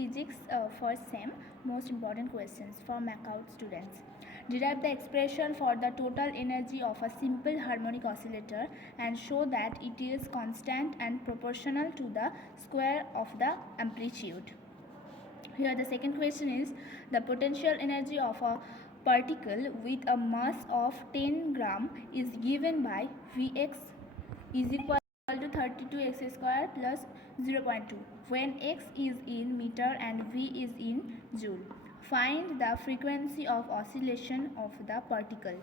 Physics for SEM, most important questions for MACOUT students. Derive the expression for the total energy of a simple harmonic oscillator and show that it is constant and proportional to the square of the amplitude. Here the second question is the potential energy of a particle with a mass of 10 gram is given by Vx is equal to 32x square plus 0.2 when x is in meter and v is in joule. Find the frequency of oscillation of the particle.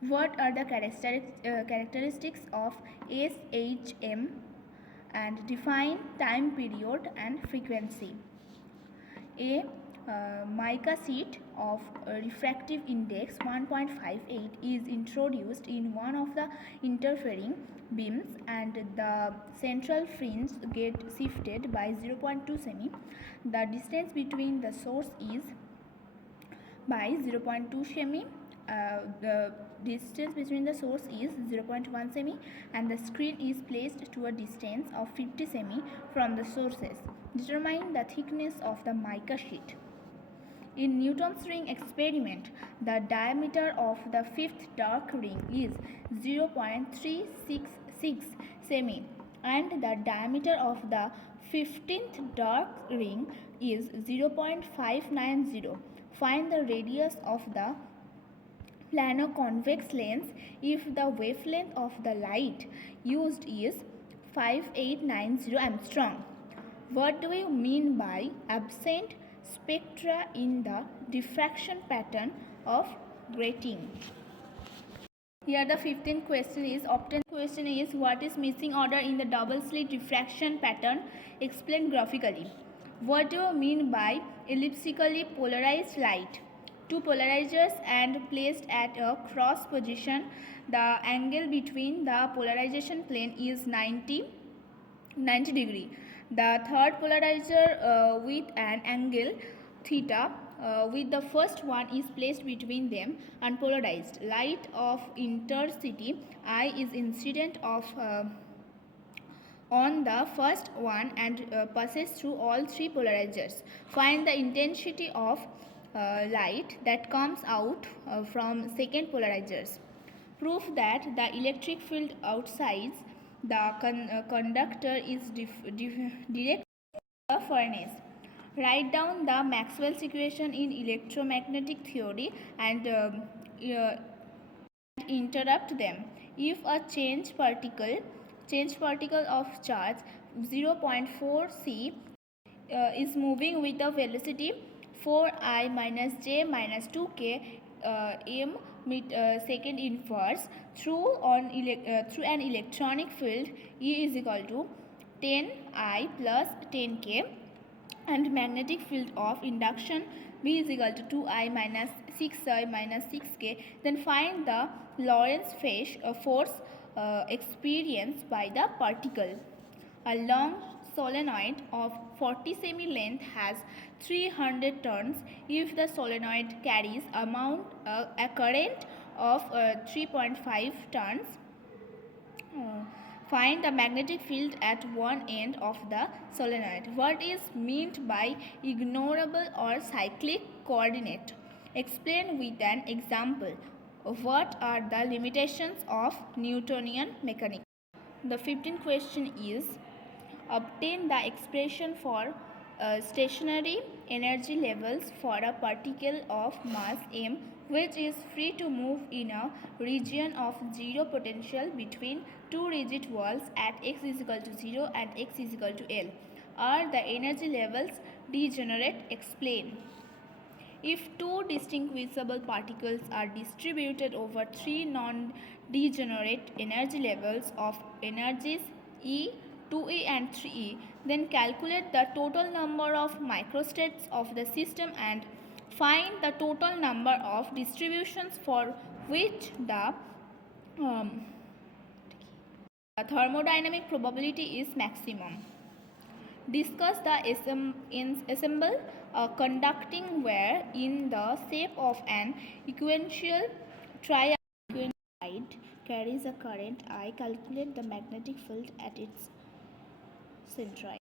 What are the characteristics of SHM and define time period and frequency. A mica sheet of refractive index 1.58 is introduced in one of the interfering beams and the central fringe get shifted by 0.2 semi. The distance between the source is by 0.2 semi. The distance between the source is 0.1 semi and the screen is placed to a distance of 50 semi from the sources. Determine the thickness of the mica sheet. In Newton's ring experiment, the diameter of the fifth dark ring is 0.366 semi and the diameter of the 15th dark ring is 0.590. Find the radius of the plano-convex lens if the wavelength of the light used is 5890 angstrom. What do we mean by absent spectra in the diffraction pattern of grating? Here the 15th question is what is missing order in the double slit diffraction pattern? Explain graphically. What do you mean by elliptically polarized light? Two polarizers and placed at a cross position. The angle between the polarization plane is 90 degree. The third polarizer with an angle theta with the first one is placed between them and polarized. Light of intensity I is incident of on the first one and passes through all three polarizers. Find the intensity of light that comes out from second polarizers. Proof that the electric field outside the conductor is direct to the furnace. Write down the Maxwell's equation in electromagnetic theory and interrupt them. If a change particle of charge 0.4 c is moving with a velocity 4I minus j minus 2k m second inverse through an electronic field E is equal to 10I plus 10k and magnetic field of induction B is equal to 2I minus 6I minus 6k, then find the Lorentz force experienced by the particle. A long solenoid of 40 semi length has 300 turns. If the solenoid carries a current of 3.5 turns, find the magnetic field at one end of the solenoid. What is meant by ignorable or cyclic coordinate? Explain with an example. What are the limitations of Newtonian mechanics? The 15th question is obtain the expression for stationary energy levels for a particle of mass m which is free to move in a region of zero potential between two rigid walls at x is equal to 0 and x is equal to L. Are the energy levels degenerate? Explain. If two distinguishable particles are distributed over three non-degenerate energy levels of energies E, 2E and 3E, then calculate the total number of microstates of the system and find the total number of distributions for which the thermodynamic probability is maximum. Discuss the assemble a conducting wire in the shape of an equential triangle. Light carries a current I. Calculate the magnetic field at its centroid.